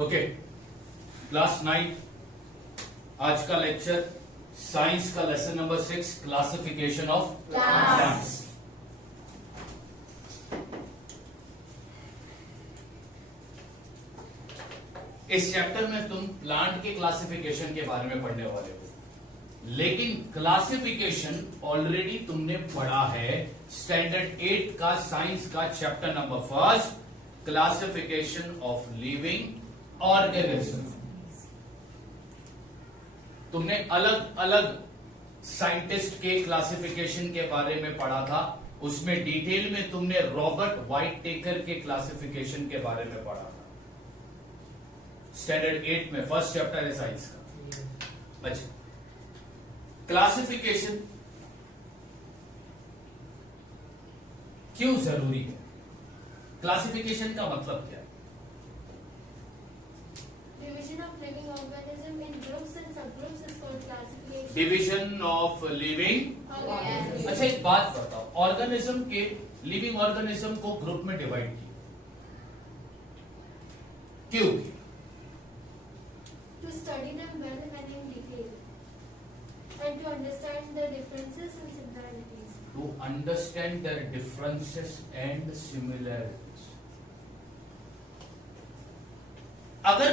Okay, class 9 आज का lecture science का lesson number 6 classification of plants. इस चैप्टर में तुम प्लांट के क्लासिफिकेशन के बारे में पढ़ने वाले हो, लेकिन क्लासिफिकेशन ऑलरेडी तुमने पढ़ा है स्टैंडर्ड 8 का साइंस का chapter number 1 classification of living organism. तुमने अलग अलग साइंटिस्ट के क्लासिफिकेशन के बारे में पढ़ा था, उसमें डिटेल में तुमने रॉबर्ट व्हाइट टेकर के क्लासिफिकेशन के बारे में पढ़ा था स्टैंडर्ड 8 में, फर्स्ट चैप्टर है साइंस का। अच्छा, क्लासिफिकेशन क्यों जरूरी है? क्लासिफिकेशन का मतलब क्या है? Division of living organism in groups and subgroups is called classification. Division of living. Organism. अच्छा, एक बात बताओ, ऑर्गेनिज्म के लिविंग ऑर्गेनिज्म को ग्रुप में डिवाइड किया क्यों? To study them well and in detail, and to understand the differences and similarities. To understand their differences and similarities. अगर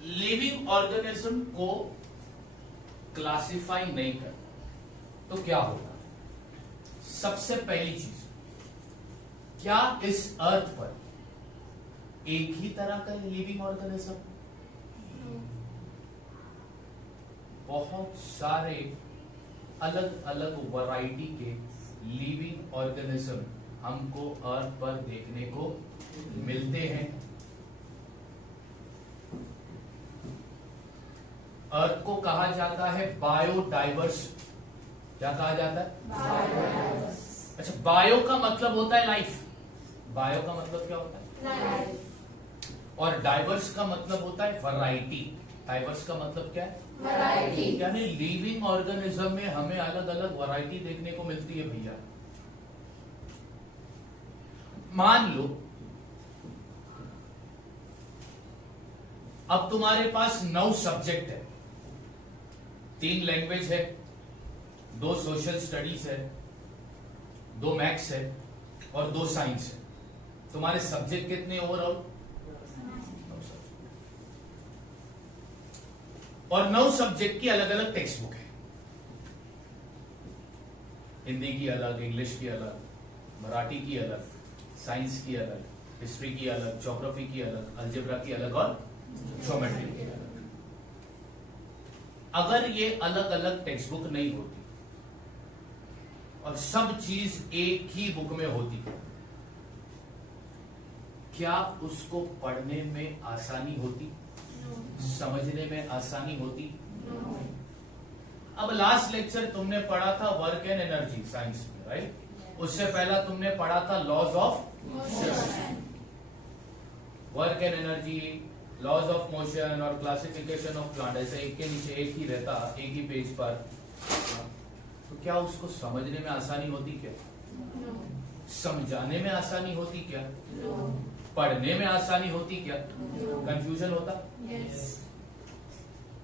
लिविंग ऑर्गेनिज्म को क्लासिफाई नहीं कर तो क्या होगा? सबसे पहली चीज, क्या इस अर्थ पर एक ही तरह का लिविंग ऑर्गेनिज्म? बहुत सारे अलग अलग वैरायटी के लिविंग ऑर्गेनिज्म हमको अर्थ पर देखने को मिलते हैं। अर्थ को कहा जाता है बायोडाइवर्स। क्या कहा जाता है? Biodiverse. अच्छा, बायो का मतलब होता है लाइफ। बायो का मतलब क्या होता है? Life. और डाइवर्स का मतलब होता है वैरायटी। डाइवर्स का मतलब क्या है? Variety. यानी लिविंग ऑर्गेनिज्म में हमें अलग अलग वैरायटी देखने को मिलती है भैया। मान लो अब तुम्हारे पास 9 सब्जेक्ट है, 3 लैंग्वेज है, 2 सोशल स्टडीज है, 2 मैथ्स है और 2 साइंस है। तुम्हारे सब्जेक्ट कितने ओवरऑल? 9 सब्जेक्ट। और 9 सब्जेक्ट की अलग अलग टेक्स्ट बुक है। हिंदी की अलग, इंग्लिश की अलग, मराठी की अलग, साइंस की अलग, हिस्ट्री की अलग, ज्योग्राफी की अलग, अलजेब्रा की अलग और ज्योमेट्री की अलग। अगर ये अलग अलग टेक्स्ट बुक नहीं होती और सब चीज एक ही बुक में होती, क्या उसको पढ़ने में आसानी होती? समझने में आसानी होती? अब लास्ट लेक्चर तुमने पढ़ा था वर्क एंड एनर्जी साइंस में, राइट? उससे पहला तुमने पढ़ा था laws of work and energy, laws of motion और क्लासिफिकेशन ऑफ प्लांट। ऐसे एक के नीचे एक ही रहता, एक ही पेज पर। तो क्या उसको समझने में आसानी होती? क्या समझाने में आसानी होती? क्या पढ़ने में आसानी होती? क्या कंफ्यूजन होता?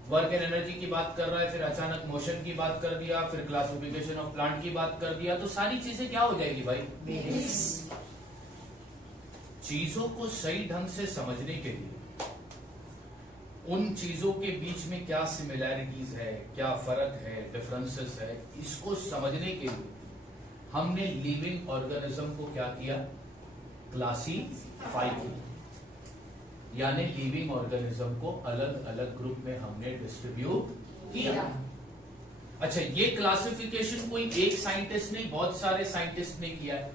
वर्क एंड एनर्जी की बात कर रहा है, फिर अचानक मोशन की बात कर दिया, फिर क्लासिफिकेशन ऑफ प्लांट की बात कर दिया, तो सारी चीजें क्या हो जाएगी भाई? चीजों को सही ढंग से समझने के लिए उन चीजों के बीच में क्या सिमिलैरिटीज है, क्या फर्क है, डिफरेंसेस है, इसको समझने के लिए हमने लिविंग ऑर्गेनिज्म को क्या किया? क्लासिफाई किया। यानी लिविंग ऑर्गेनिज्म को अलग अलग ग्रुप में हमने डिस्ट्रीब्यूट किया। अच्छा, ये क्लासिफिकेशन कोई एक साइंटिस्ट नहीं, बहुत सारे साइंटिस्ट ने किया है,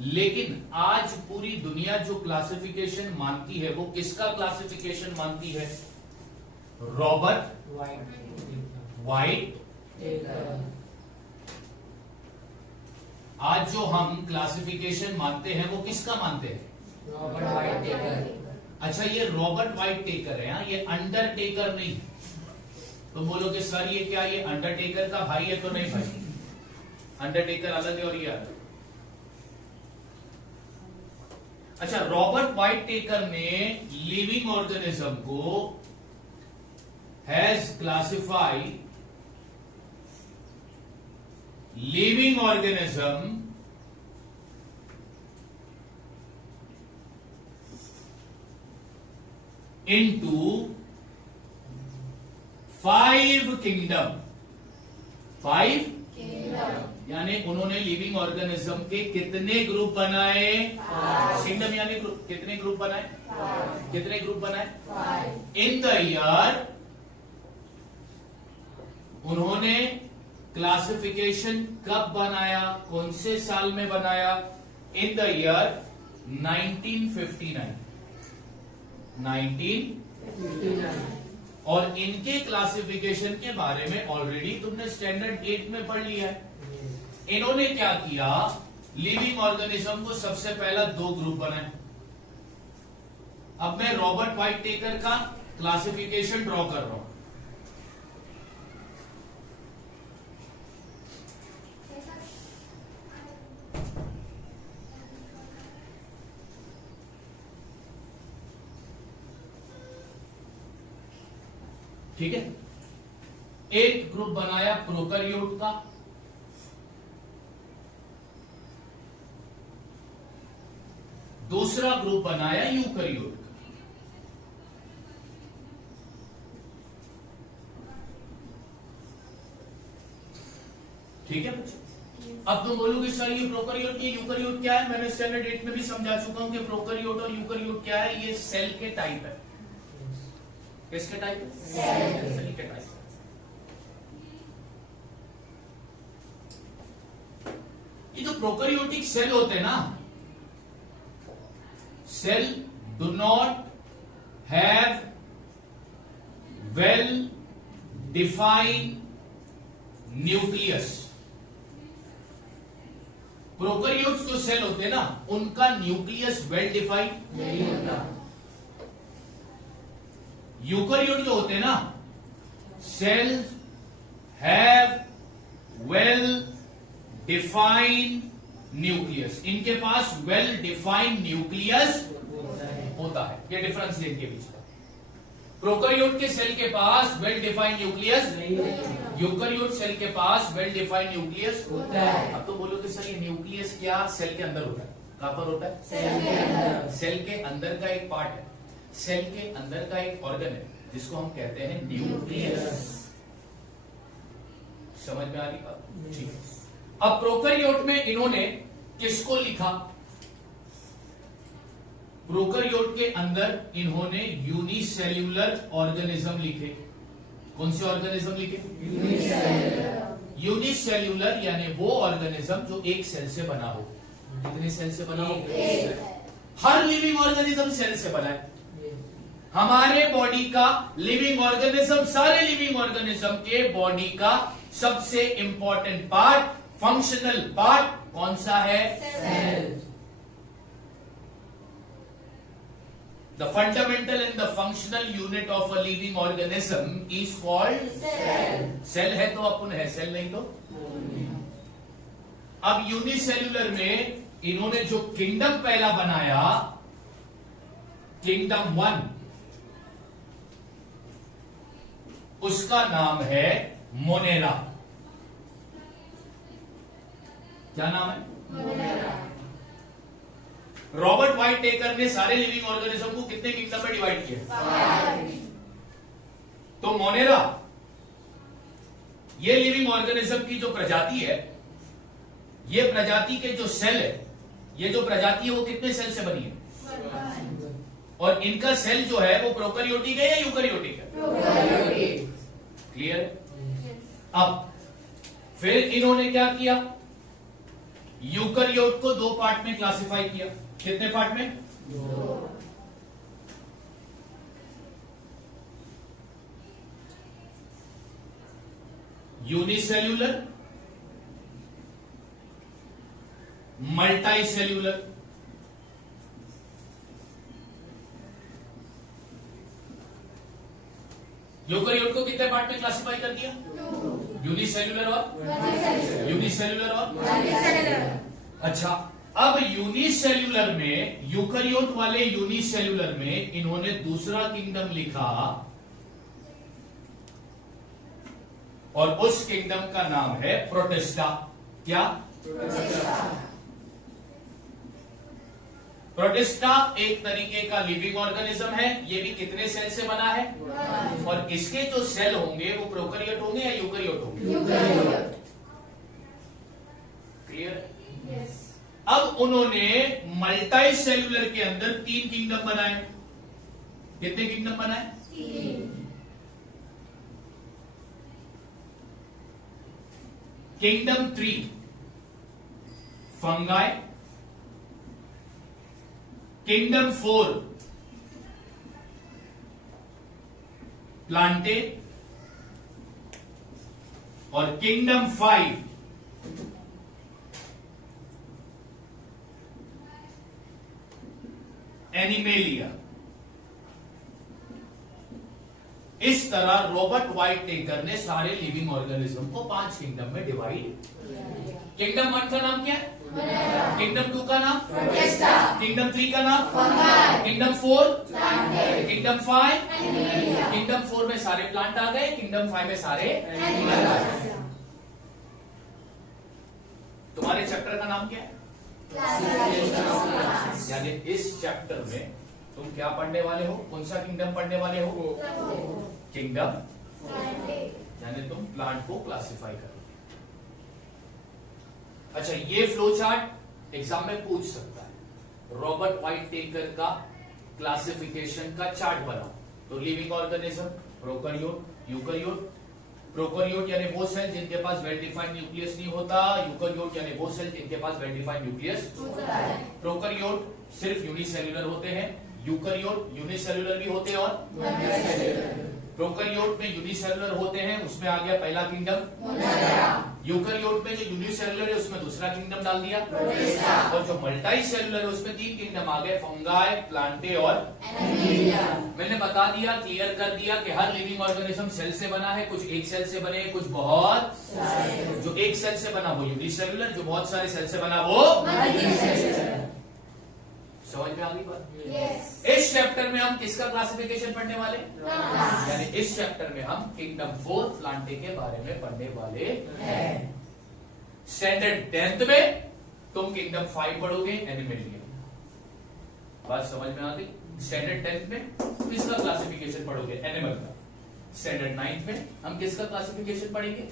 लेकिन आज पूरी दुनिया जो क्लासिफिकेशन मानती है वो किसका क्लासिफिकेशन मानती है? Robert white. आज जो हम क्लासिफिकेशन मानते हैं वो किसका मानते हैं? Robert white taker. अच्छा, ये रॉबर्ट व्हाइट टेकर है, हाँ? ये अंडरटेकर नहीं। तो बोलोगे सर ये क्या, ये अंडरटेकर का भाई है? तो नहीं भाई, अंडरटेकर अलग है और ये अलग। अच्छा, रॉबर्ट वाइट टेकर ने लिविंग ऑर्गेनिज्म को has classified living organism into 5 kingdom। 5 यानी उन्होंने लिविंग ऑर्गेनिज्म के कितने ग्रुप बनाए? किंगडम यानी ग्रुप। कितने ग्रुप बनाए? कितने ग्रुप बनाए? इन द ईयर, उन्होंने क्लासिफिकेशन कब बनाया, कौन से साल में बनाया? In the year 1959। और इनके क्लासिफिकेशन के बारे में ऑलरेडी तुमने स्टैंडर्ड 8 में पढ़ लिया है। इन्होंने क्या किया, लिविंग ऑर्गेनिज्म को सबसे पहला 2 ग्रुप बनाए। अब मैं रॉबर्ट वाइट टेकर का क्लासिफिकेशन ड्रॉ कर रहा हूं। ठीक है, एक ग्रुप बनाया प्रोकैरियोट का, दूसरा ग्रुप बनाया यूकैरियोट का। ठीक है बच्चों, अब तुम बोलोगे सर ये प्रोकैरियोट की यूकैरियोट क्या है? मैंने स्टैंडर्ड 8 में भी समझा चुका हूं कि प्रोकैरियोट और यूकैरियोट क्या है। ये सेल के टाइप है। किसके टाइप? सेल के टाइप। ये जो प्रोकैरियोटिक सेल होते हैं ना, cell do not have well defined nucleus. Prokaryotes जो सेल होते हैं ना, उनका न्यूक्लियस वेल डिफाइंड नहीं होता। यूकैरियोट जो होते हैं ना, cells have well defined nucleus. इनके पास वेल डिफाइंड न्यूक्लियस होता है। ये डिफरेंस है इनके बीच का। प्रोकैरियोट के सेल के पास वेल डिफाइंड न्यूक्लियस नहीं होता। यूकैरियोट सेल के पास वेल डिफाइंड न्यूक्लियस होता है। अब तो बोलोगे सर ये न्यूक्लियस क्या सेल के अंदर होता है? कहां पर होता है? सेल के अंदर। सेल के अंदर का एक पार्ट है, सेल के अंदर का एक ऑर्गन है जिसको हम कहते हैं न्यूक्लियस। समझ में आ रही बात? ठीक है। अब प्रोकैरियोट में इन्होंने किसको लिखा? प्रोकैरियोट के अंदर इन्होंने यूनिसेल्यूलर ऑर्गेनिज्म लिखे। कौन से ऑर्गेनिज्म लिखे? यूनिसेल्यूलर यानी वो ऑर्गेनिज्म जो एक सेल से बना हो। कितने सेल से बना हो? हर लिविंग ऑर्गेनिज्म सेल से बना है। हमारे बॉडी का लिविंग ऑर्गेनिज्म, सारे लिविंग ऑर्गेनिज्म के बॉडी का सबसे इंपॉर्टेंट पार्ट, फंक्शनल पार्ट कौन सा है? Cell. The fundamental and the functional unit of a living organism is called cell. Cell है तो अपन है, सेल नहीं तो। अब यूनिसेल्यूलर में इन्होंने जो किंगडम पहला बनाया, किंगडम 1, उसका नाम है मोनेरा। क्या नाम है? मोनेरा। रॉबर्ट वाइट टेकर ने सारे लिविंग ऑर्गेनिज्म को कितने किंगडम में डिवाइड किया? 5। तो मोनेरा, ये लिविंग ऑर्गेनिज्म की जो प्रजाति है, ये प्रजाति के जो सेल है, ये जो प्रजाति है वो कितने सेल से बनी है? 1। और इनका सेल जो है वो प्रोकैरियोटिक है या यूकैरियोटिक है? प्रोकैरियोटिक। क्लियर? अब फिर इन्होंने क्या किया? यूकैरियोट को 2 पार्ट में क्लासिफाई किया। कितने पार्ट में? 2। Unicellular, multicellular. यूकैरियोट को कितने पार्ट में क्लासिफाई कर दिया? 2। यूनिसेल्यूलर और यूनिसेल्यूलर और। अच्छा, अब यूनिसेल्यूलर में, यूकैरियोट वाले यूनिसेल्यूलर में इन्होंने दूसरा किंगडम लिखा और उस किंगडम का नाम है प्रोटिस्टा। क्या? प्रोटिस्टा एक तरीके का लिविंग ऑर्गेनिज्म है। ये भी कितने सेल से बना है? और इसके जो सेल होंगे वो प्रोकैरियोट होंगे या यूकैरियोट होंगे? क्लियर? Yes. अब उन्होंने मल्टी सेल्यूलर के अंदर 3 किंगडम बनाए। कितने किंगडम बनाए? 3. किंगडम 3 फंगाई, किंगडम 4 प्लांटे और किंगडम 5 एनिमेलिया। इस तरह रॉबर्ट वाइट टेकर ने सारे लिविंग ऑर्गेनिज्म को 5 किंगडम में डिवाइड। किंगडम 1 का नाम क्या है? किंगडम 2 का नाम? किंगडम 3 का नाम? किंगडम 4? किंगडम 5? किंगडम 4 में सारे प्लांट आ गए, किंगडम 5 में सारे एनिमल आ गए। तुम्हारे चैप्टर का नाम क्या है? यानी इस चैप्टर में तुम क्या पढ़ने वाले हो? कौन सा किंगडम पढ़ने वाले हो? किंगडम, यानी तुम प्लांट को क्लासिफाई करो। अच्छा, ये फ्लो चार्ट एग्जाम में पूछ सकता है। रॉबर्ट वाइट टेकर का क्लासिफिकेशन का चार्ट बनाओ। तो living organism, prokaryote, eukaryote. Prokaryote यानी वो सेल जिनके पास वेल डिफाइंड न्यूक्लियस नहीं होता। यूकैरियोट यानी वो सेल जिनके पास वेल डिफाइंड न्यूक्लियस होता है। प्रोकैरियोट सिर्फ यूनिसेल्यूलर होते हैं, यूकैरियोट यूनिसेल्यूलर भी होते हैं और प्रोकैरियोट में यूनिसेल्यूलर होते हैं, उसमें आ गया पहला किंगडम। यूकैरियोट में जो यूनिसेल्यूलर है उसमें दूसरा किंगडम डाल दिया, और जो मल्टी सेल्यूलर है उसमें 3 किंगडम आ गए, फंगाई, प्लांटे और मैंने बता दिया, क्लियर कर दिया कि हर लिविंग ऑर्गेनिज्म सेल से बना है। कुछ एक सेल से बने, कुछ बहुत जो एक सेल से बना वो यूनिसेल्यूलर, जो बहुत सारे सेल से बना वो मल्टीसेल्यूलर। समझ में आ गई बात? Yes. इस चैप्टर में हम किसका क्लासिफिकेशन पढ़ने वाले? यानी इस चैप्टर में हम किंगडम 4 प्लांटे के बारे में पढ़ने वाले हैं। स्टैंडर्ड 10th में तुम किंगडम 5 पढ़ोगे, एनिमेलिया। बात समझ में आ गई? स्टैंडर्ड 10th में तुम किसका क्लासिफिकेशन पढ़ोगे? एनिमल का। स्टैंडर्ड 9th में हम किसका क्लासिफिकेशन पढ़ेंगे?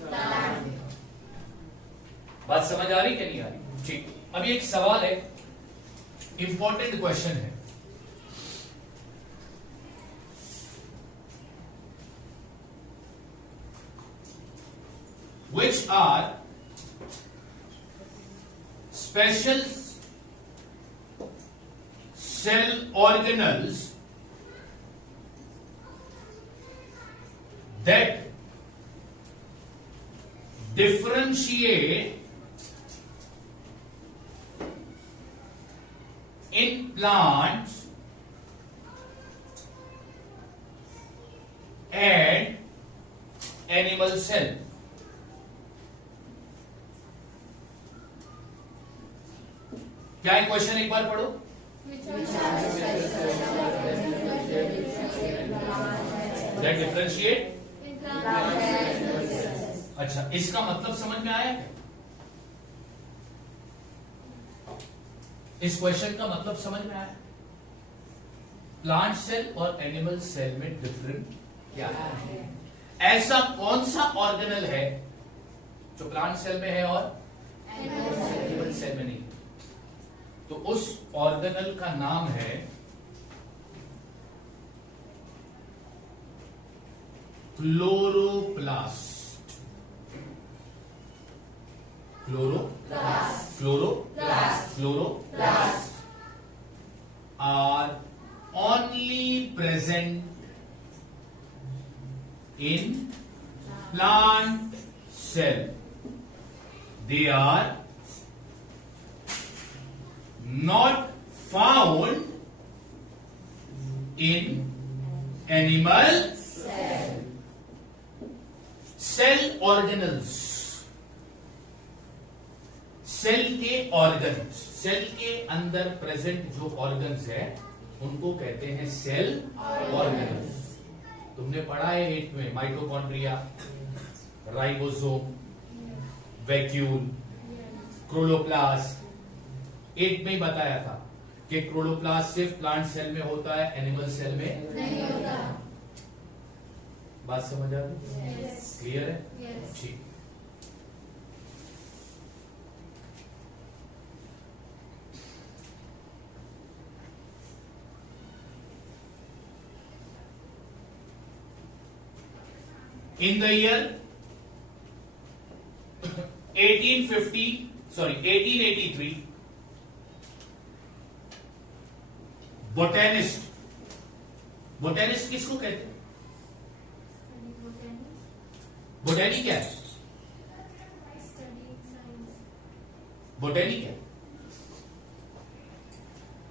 बात समझ आ रही कि नहीं आ रही? ठीक। अभी एक सवाल है, इंपॉर्टेंट क्वेश्चन है। Which are special cell organelles that differentiate in plants and animal cell? क्या है क्वेश्चन? एक बार पढ़ो। That differentiate। अच्छा, इसका मतलब समझ में आया? इस क्वेश्चन का मतलब समझ में आया? प्लांट सेल और एनिमल सेल में डिफरेंट क्या है? ऐसा कौन सा ऑर्गेनल है जो प्लांट सेल में है और एनिमल सेल में नहीं? तो उस ऑर्गेनल का नाम है chloroplast. Chloroplast are only present in plant cell. They are not found in animal cell organelles. Cell के ऑर्गन्स, सेल के अंदर प्रेजेंट जो ऑर्गन्स है उनको कहते हैं सेल ऑर्गन्स। तुमने पढ़ा है 8 में माइटोकॉन्ड्रिया, राइबोसोम, वैक्यूल, क्लोरोप्लास्ट। 8 में ही बताया था कि क्लोरोप्लास्ट सिर्फ प्लांट सेल में होता है, एनिमल सेल में नहीं होता। बात समझ आ गई? Yes. क्लियर है? Yes. ठीक। In the year 1883, बोटेनिस्ट किसको कहते हैं? Study botany. बोटेनी क्या है? Study science. बोटेनी क्या है?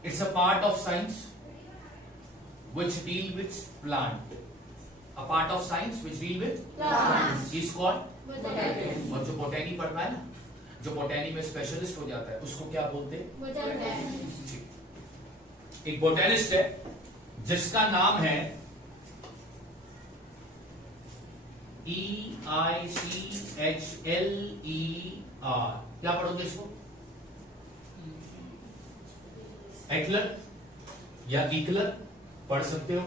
It's a part of science which deal with plant. A part of science which deal with Plants. is called। Botany. और जो बोटेनी पढ़ रहा है ना, जो बोटेनी में स्पेशलिस्ट हो जाता है उसको क्या बोलते हैं? Botany. एक बोटेनिस्ट है जिसका नाम है EICHLER। क्या पढ़ोगे इसको? एक्लर या इकलर पढ़ सकते हो।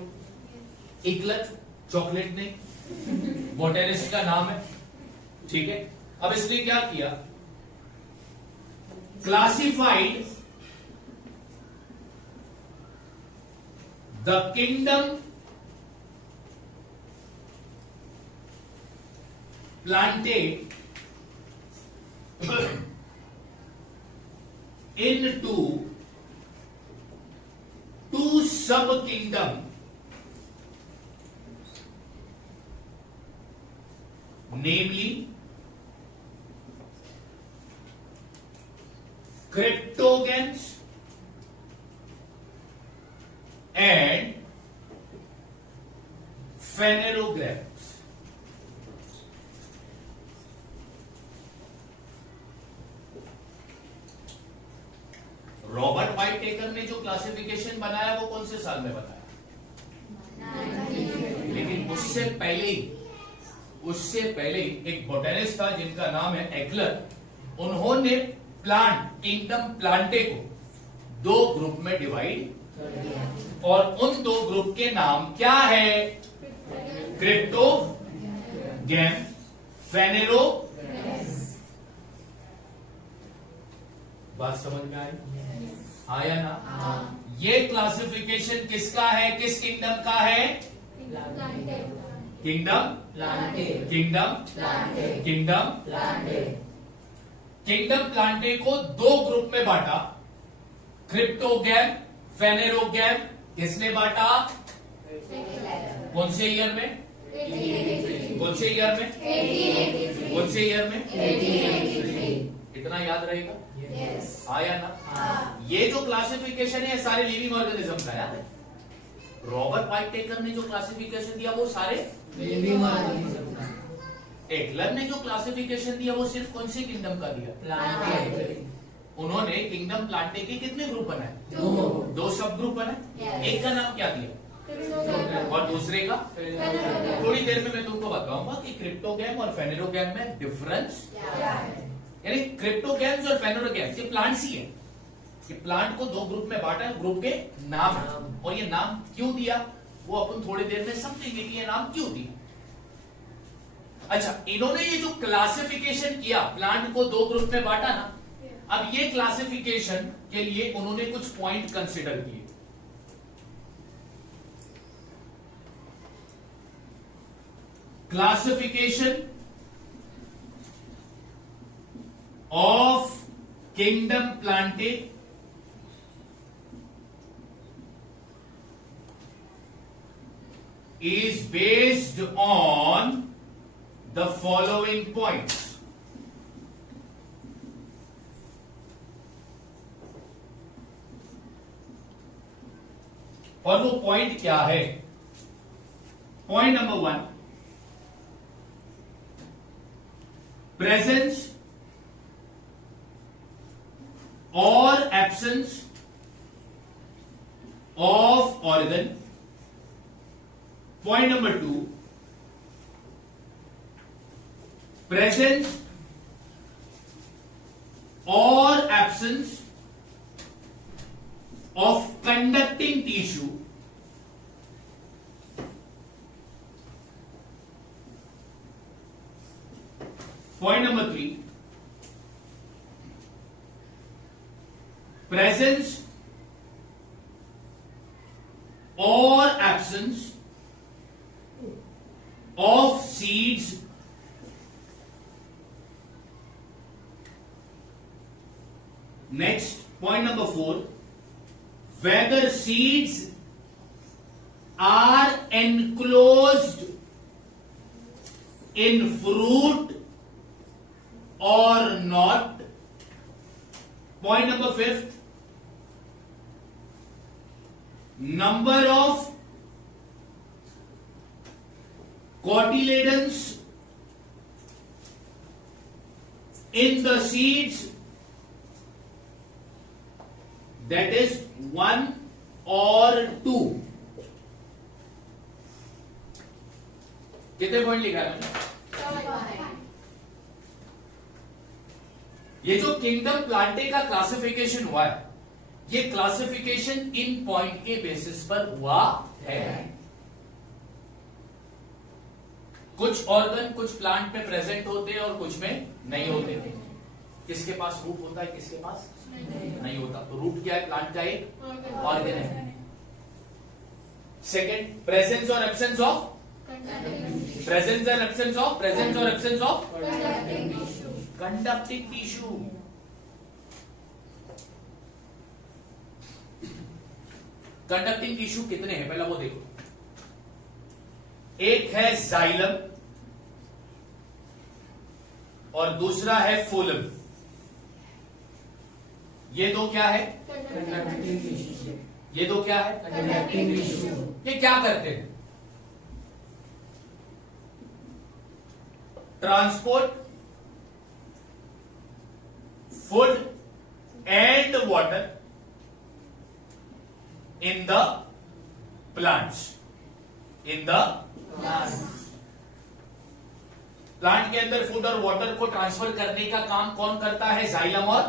इकलर चॉकलेट नहीं, बोटेनिस्ट का नाम है, ठीक है। अब इसने क्या किया? Classified the kingdom Plantae into 2 sub kingdom, namely cryptogams and phanerogams। Robert white taker ने जो क्लासिफिकेशन बनाया वो कौन से साल में बनाया? लेकिन उससे पहले एक बोटेनिस्ट था जिनका नाम है एक्लर। उन्होंने प्लांट किंगडम प्लांटे को 2 ग्रुप में डिवाइड, और उन 2 ग्रुप के नाम क्या है? क्रिप्टोगैम, फेनेरो। बात समझ में आई? आया ना? ये क्लासिफिकेशन किसका है? किस किंगडम का है? Kingdom Plantae, kingdom Plantae, kingdom Plantae. Kingdom Plantae को 2 ग्रुप में बांटा, क्रिप्टोगैम, फेनेरोगैम। किसने बांटा? कौन से ईयर में? कौन से ईयर में? कौन से ईयर में? 1883। इतना याद रहेगा? Yes. आया ना? ये जो क्लासिफिकेशन है सारे लिविंग ऑर्गेनिज्म का है। रॉबर्ट वाइट टेकर ने जो क्लासिफिकेशन दिया वो सारे लिविंग ऑर्गेनिज्म का। एक्लर ने जो क्लासिफिकेशन दिया वो सिर्फ कौन सी किंगडम का दिया? प्लांटे, उन्होंने किंगडम प्लांटे के कितने ग्रुप बनाए? 2। 2 सब ग्रुप बनाए। Yes. एक का नाम क्या दिया Cryptogam. और दूसरे का? Phanerogam. थोड़ी देर में मैं तुमको बताऊंगा कि क्रिप्टोगैम और फेनेरोगैम में डिफरेंस, यानी क्रिप्टोगैम्स और फेनेरोगैम्स ये प्लांट्स ही है। कि प्लांट को 2 ग्रुप में बांटा है, ग्रुप के नाम है। और ये नाम क्यों दिया वो अपन थोड़ी देर में समझेंगे कि ये नाम क्यों दिया। अच्छा, इन्होंने ये जो क्लासिफिकेशन किया, प्लांट को 2 ग्रुप में बांटा ना, अब ये क्लासिफिकेशन के लिए उन्होंने कुछ पॉइंट कंसिडर किए। Classification of kingdom Plantae is based on the following points. और वो पॉइंट क्या है? Point number 1, presence or absence of organ. Point number 2, presence or absence of conducting tissue. Point number 3, presence or absence of seeds next. Point number 4, whether seeds are enclosed in fruit or not. Point number 5, number of cotyledons in the seeds, that is 1 or 2. कितने point लिखा है मैंने? ये जो kingdom Plantae का classification हुआ है, ये क्लासिफिकेशन इन पॉइंट के बेसिस पर हुआ है। कुछ ऑर्गन कुछ प्लांट में प्रेजेंट होते हैं और कुछ में नहीं होते। किसके पास रूट होता है, किसके पास नहीं होता। तो रूट क्या है? प्लांट का एक ऑर्गन है। सेकेंड, प्रेजेंस और एब्सेंस ऑफ, प्रेजेंस और एब्सेंस ऑफ, प्रेजेंस और absence of conducting tissue. Conducting tissue कितने हैं पहला वो देखो। एक है जाइलम और दूसरा है फोलम। ये दो क्या है? ये दो क्या है? ये क्या करते हैं? Transport food and water in the plants, in the plant के अंदर फूड और वाटर को ट्रांसफर करने का काम कौन करता है? जाइलम और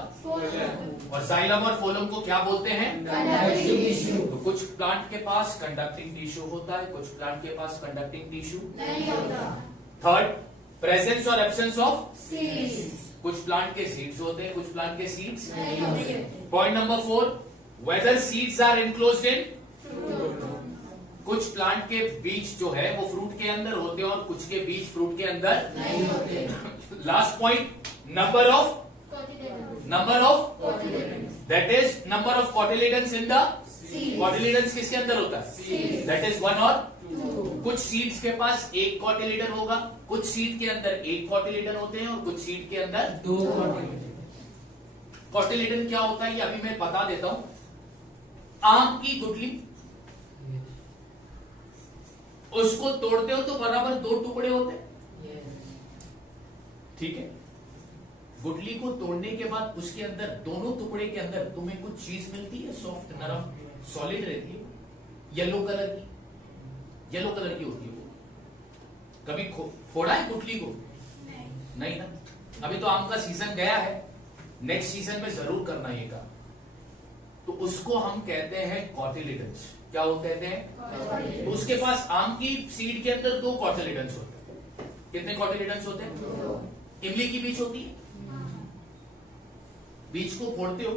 जाइलम और फोलम को क्या बोलते हैं? तो कुछ प्लांट के पास कंडक्टिंग टिश्यू होता है, कुछ प्लांट के पास कंडक्टिंग टिश्यू नहीं होता। थर्ड, प्रेजेंस और एब्सेंस ऑफ सीड्स। कुछ प्लांट के सीड्स होते हैं, कुछ प्लांट के सीड्स नहीं होते। Point number 4, whether seeds are enclosed in, कुछ प्लांट के बीज जो है वो फ्रूट के अंदर होते हैं और कुछ के बीज फ्रूट के अंदर नहीं होते। Last point, number of that is number of cotyledons in the, cotyledons किसके अंदर होता है? दैट इज 1 और 2। कुछ सीड्स के पास एक कॉटिलेडन होगा, कुछ सीड के अंदर एक कॉटिलेडन होते हैं और कुछ सीड के अंदर 2 कॉटिलेडन। कॉटिलेडन क्या होता है ये अभी मैं बता देता हूं। आम की गुठली, उसको तोड़ते हो तो बराबर 2 टुकड़े होते हैं, ठीक है। गुठली को तोड़ने के बाद उसके अंदर दोनों टुकड़े के अंदर तुम्हें कुछ चीज मिलती है, सॉफ्ट नरम सॉलिड रहती है, येलो कलर की, येलो कलर की होती है वो। कभी फोड़ा है गुठली को? नहीं ना। अभी तो आम का सीजन गया है, नेक्स्ट सीजन में जरूर करना ये काम। तो उसको हम कहते हैं कॉटिलेडन्स। क्या वो कहते हैं? तो उसके पास आम की सीड के अंदर 2 कॉटिलेडन्स होते हैं। कितने कॉटिलेडन्स होते हैं? इमली की बीज होती है, बीज को फोड़ते हो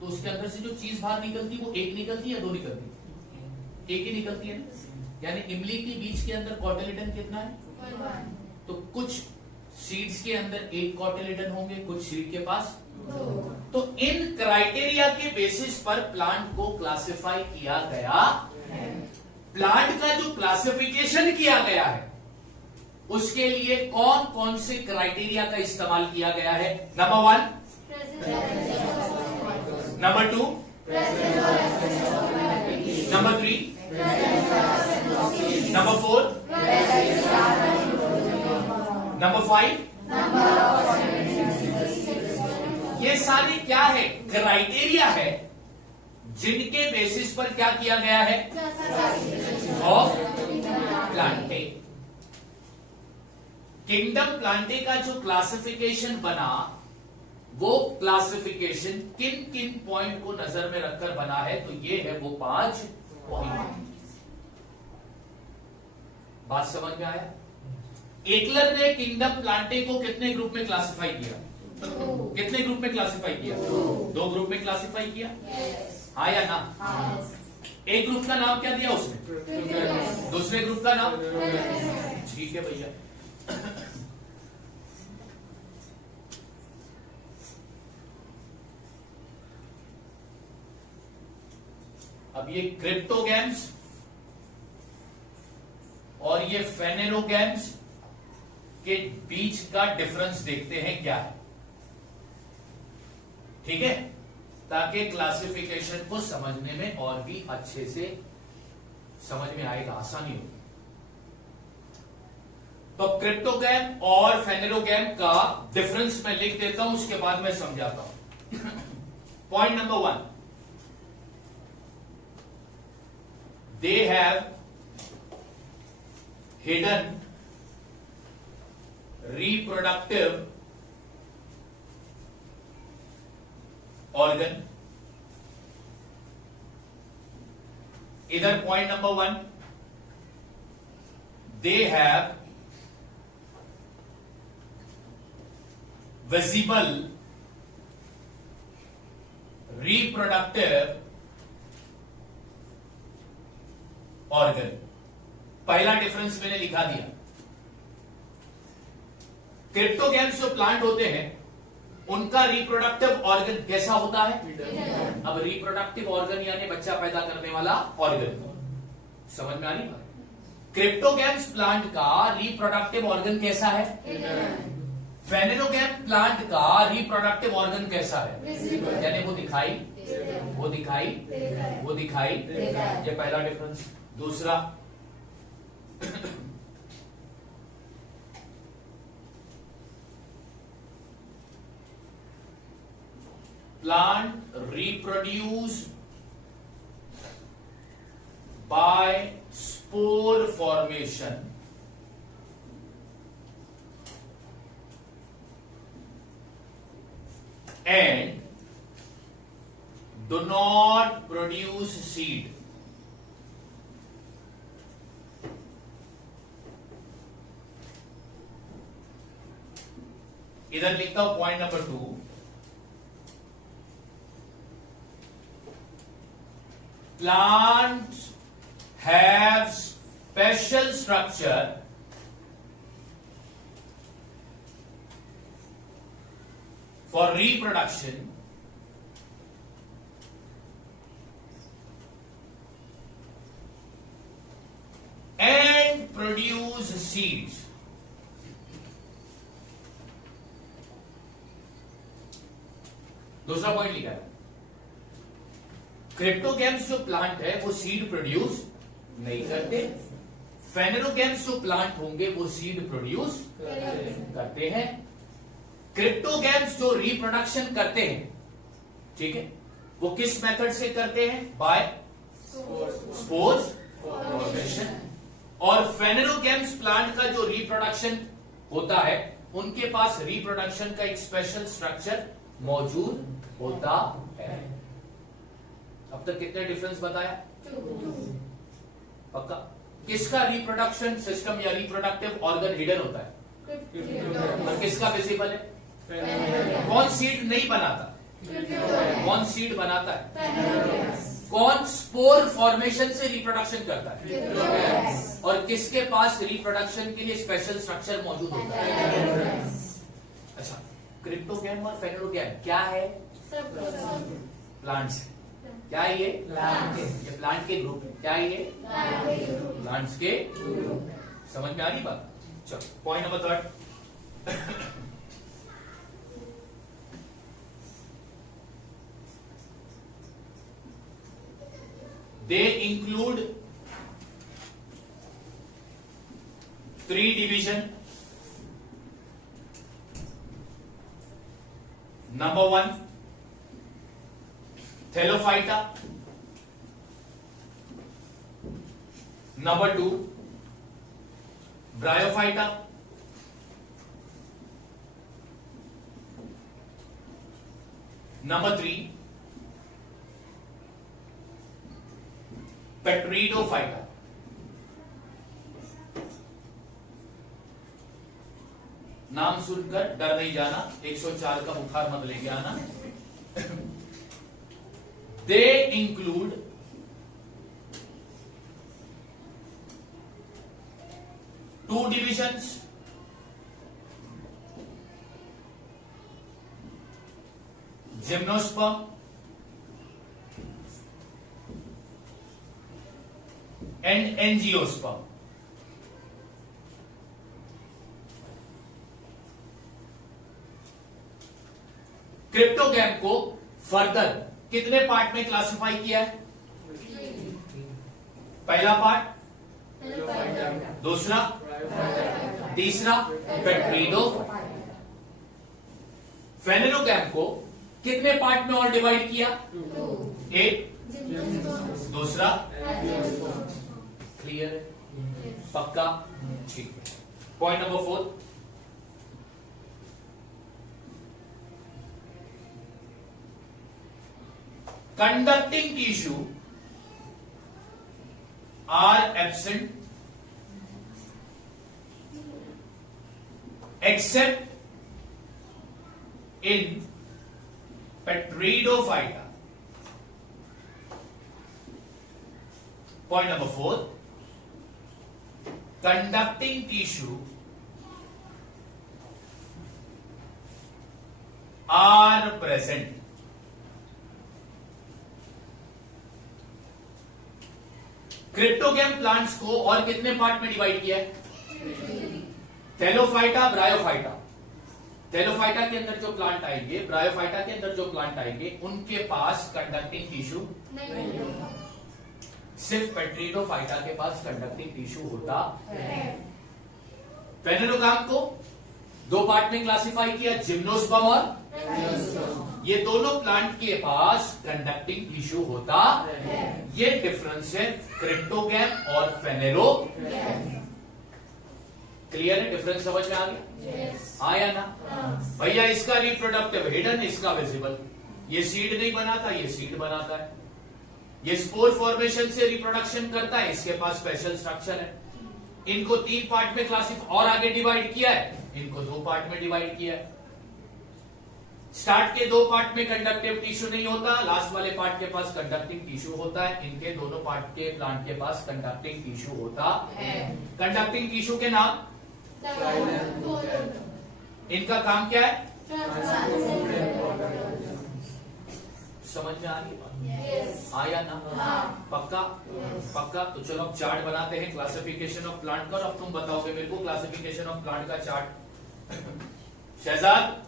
तो उसके अंदर से जो चीज बाहर निकलती है वो एक निकलती है या 2 निकलती है? एक ही निकलती है। यानी इमली की बीज के अंदर कॉटिलेडन कितना है? तो कुछ सीड्स के अंदर एक कॉटिलेडन होंगे, कुछ सीड के पास 2। तो इन क्राइटेरिया के बेसिस पर प्लांट को क्लासिफाई किया गया है। प्लांट का जो क्लासिफिकेशन किया गया है उसके लिए कौन कौन से क्राइटेरिया का इस्तेमाल किया गया है? Number 1, number 2, number 3, number 4, number 5। ये सारे क्या है, क्राइटेरिया है जिनके बेसिस पर क्या किया गया है, ऑफ प्लांटे। किंगडम प्लांटे का जो क्लासिफिकेशन बना, वो क्लासिफिकेशन किन किन पॉइंट को नजर में रखकर बना है, तो ये है वो 5 पॉइंट। बात समझ में आया? एकलर ने किंगडम प्लांटे को कितने ग्रुप में क्लासिफाई किया? कितने ग्रुप में क्लासिफाई किया? 2 ग्रुप में क्लासिफाई किया, हाँ या ना? एक ग्रुप का नाम क्या दिया उसने, दूसरे ग्रुप का नाम, ठीक है भैया। अब ये क्रिप्टोगैम्स और ये फेनेरोगैम्स के बीच का डिफरेंस देखते हैं क्या है, ठीक है, ताकि क्लासिफिकेशन को समझने में और भी अच्छे से समझ में आएगा, आसानी होगी। तो क्रिप्टोगैम और फेनेरोगैम का डिफरेंस मैं लिख देता हूं, उसके बाद मैं समझाता हूं। Point number 1, they have hidden reproductive organ। इधर point number 1, they have visible reproductive organ। पहला डिफरेंस मैंने लिखा दिया। क्रिप्टोगैम्स जो प्लांट होते हैं उनका रिप्रोडक्टिव ऑर्गन कैसा होता है? अब रिप्रोडक्टिव ऑर्गन यानी बच्चा पैदा करने वाला ऑर्गन, समझ में आ रही बात? क्रिप्टोगैम्स प्लांट का रिप्रोडक्टिव ऑर्गन कैसा है? फेनेरोगैम प्लांट का रिप्रोडक्टिव ऑर्गन कैसा है? यानी वो दिखाई, वो दिखाई, वो दिखाई, ये पहला डिफरेंस। दूसरा, plant reproduce by spore formation and do not produce seed। इधर लिखता हूं point number 2, plants have special structure for reproduction and produce seeds। दूसरा पॉइंट लिखा है, क्रिप्टोगैम्स जो प्लांट है वो सीड प्रोड्यूस नहीं करते, फेनेरोगैम्स जो प्लांट होंगे वो सीड प्रोड्यूस करते हैं। क्रिप्टोगैम्स जो रिप्रोडक्शन करते हैं, ठीक है, वो किस मेथड से करते हैं? By spores formation. और फेनेरोगैम्स प्लांट का जो रिप्रोडक्शन होता है, उनके पास रिप्रोडक्शन का एक स्पेशल स्ट्रक्चर मौजूद होता है। अब तक कितने डिफरेंस बताया? 2। पक्का? किसका रिप्रोडक्शन सिस्टम या रिप्रोडक्टिव ऑर्गन हिडन होता है और किसका विजिबल है? कौन सीड नहीं बनाता? कौन सीड बनाता है? कौन स्पोर फॉर्मेशन से रिप्रोडक्शन करता है? और किसके पास रिप्रोडक्शन के लिए स्पेशल स्ट्रक्चर मौजूद होता है? अच्छा, क्रिप्टोगैम और फेनेरोगैम क्या है? प्लांट्स। क्या है ये? प्लांट के ग्रुप। क्या है ये? प्लांट्स के ग्रुप। समझ में आ रही बात? चलो point number 3, they include 3 division। Number 1, Thallophyta, number 2 bryophyta, number 3 पेट्रीडोफाइटा। नाम सुनकर डर नहीं जाना, 104 का बुखार मत लेके आना। They include two divisions, gymnosperm and angiosperm. Cryptogam को फर्दर कितने पार्ट में क्लासिफाई किया है? पहला पार्ट, दूसरा, तीसरा पेट्रीडो। फेनेलोगैम को कितने पार्ट में और डिवाइड किया? एक, दूसरा, क्लियर है? पक्का? ठीक है। Point number 4, conducting tissue are absent except in Petridophyta. Point number 4, conducting tissue are present cryptogam plants को और कितने पार्ट में डिवाइड किया है? Thallophyta, bryophyta. थैलोफाइटा के अंदर जो प्लांट आएंगे, ब्रायोफाइटा के अंदर जो प्लांट आएंगे, उनके पास कंडक्टिंग टिश्यू नहीं होगा। सिर्फ पेट्रीडोफाइटा के पास कंडक्टिंग टिश्यू होता है। फेनेलोगैम को दो पार्ट में क्लासिफाई किया, जिम्नोस्पर्म और ये दोनों प्लांट के पास कंडक्टिंग टिश्यू होता है। ये डिफरेंस है क्रिप्टोगैम और फेनेलोगैम। क्लियर है? डिफरेंस समझ में आ गया? आया ना? भैया इसका रिप्रोडक्टिव हिडन, इसका विजिबल। ये सीड नहीं बनाता, ये सीड बनाता है। ये स्पोर फॉर्मेशन से रिप्रोडक्शन करता है, इसके पास स्पेशल स्ट्रक्चर है। इनको 3 पार्ट में क्लासिफाई और आगे डिवाइड किया है, इनको 2 पार्ट में डिवाइड किया है। स्टार्ट के 2 पार्ट में कंडक्टिव टिश्यू नहीं होता, लास्ट वाले पार्ट के पास कंडक्टिंग टिश्यू होता है। इनके दोनों पार्ट के प्लांट के पास कंडक्टिंग टिश्यू होता है। कंडक्टिंग टिश्यू के नाम, इनका काम क्या है? समझ में आ गई? आया ना? पक्का? पक्का। तो चलो अब चार्ट बनाते हैं क्लासिफिकेशन ऑफ प्लांट का। अब तुम बताओगे मेरे को क्लासिफिकेशन ऑफ प्लांट का चार्ट। शहजाद,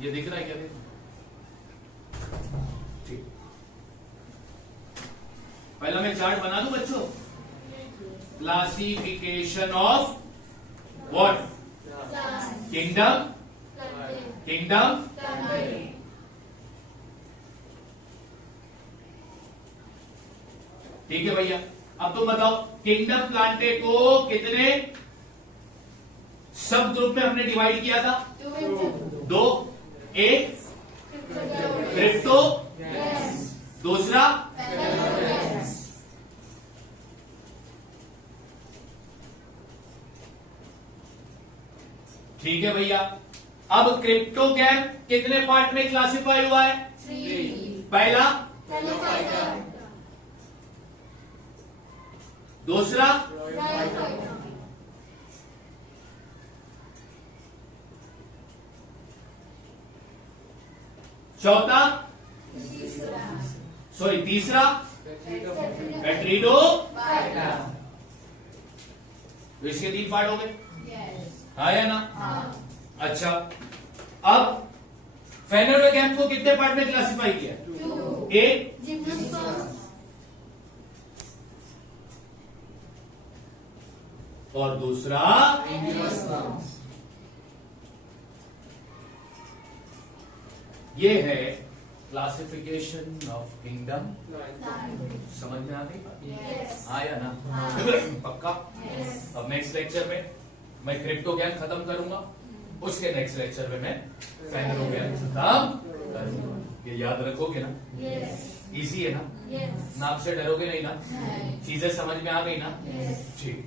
ये दिख रहा है क्या? ठीक, पहला मैं चार्ट बना दूं बच्चों। Classification of what? Kingdom, kingdom, ठीक है भैया। अब तुम बताओ किंगडम प्लांटे को कितने सब ग्रुप में हमने डिवाइड किया था? 2। एक क्रिप्टो, दूसरा ठीक है भैया। अब क्रिप्टोगैम कितने पार्ट में क्लासिफाई हुआ है? 3। पहला, दूसरा, चौथा, सॉरी तीसरा पेट्रीडो। इसके 3 पार्ट हो गए, हाँ या ना? अच्छा, अब फेनेलोगैम को कितने पार्ट में क्लासिफाई किया? 1, और दूसरा एंजियोस्पर्म्स। ये है क्लासिफिकेशन ऑफ किंगडम। समझ में आ गई? Yes. आया ना? हाँ। पक्का? Yes. अब नेक्स्ट लेक्चर में मैं क्रिप्टो ज्ञान खत्म करूंगा, उसके नेक्स्ट लेक्चर में मैं फेनरो ज्ञान खत्म करूंगा। ये याद रखोगे ना? Yes. इजी है ना? Yes. नाम से डरोगे नहीं ना? नहीं. चीजें समझ में आ गई ना? Yes. ठीक।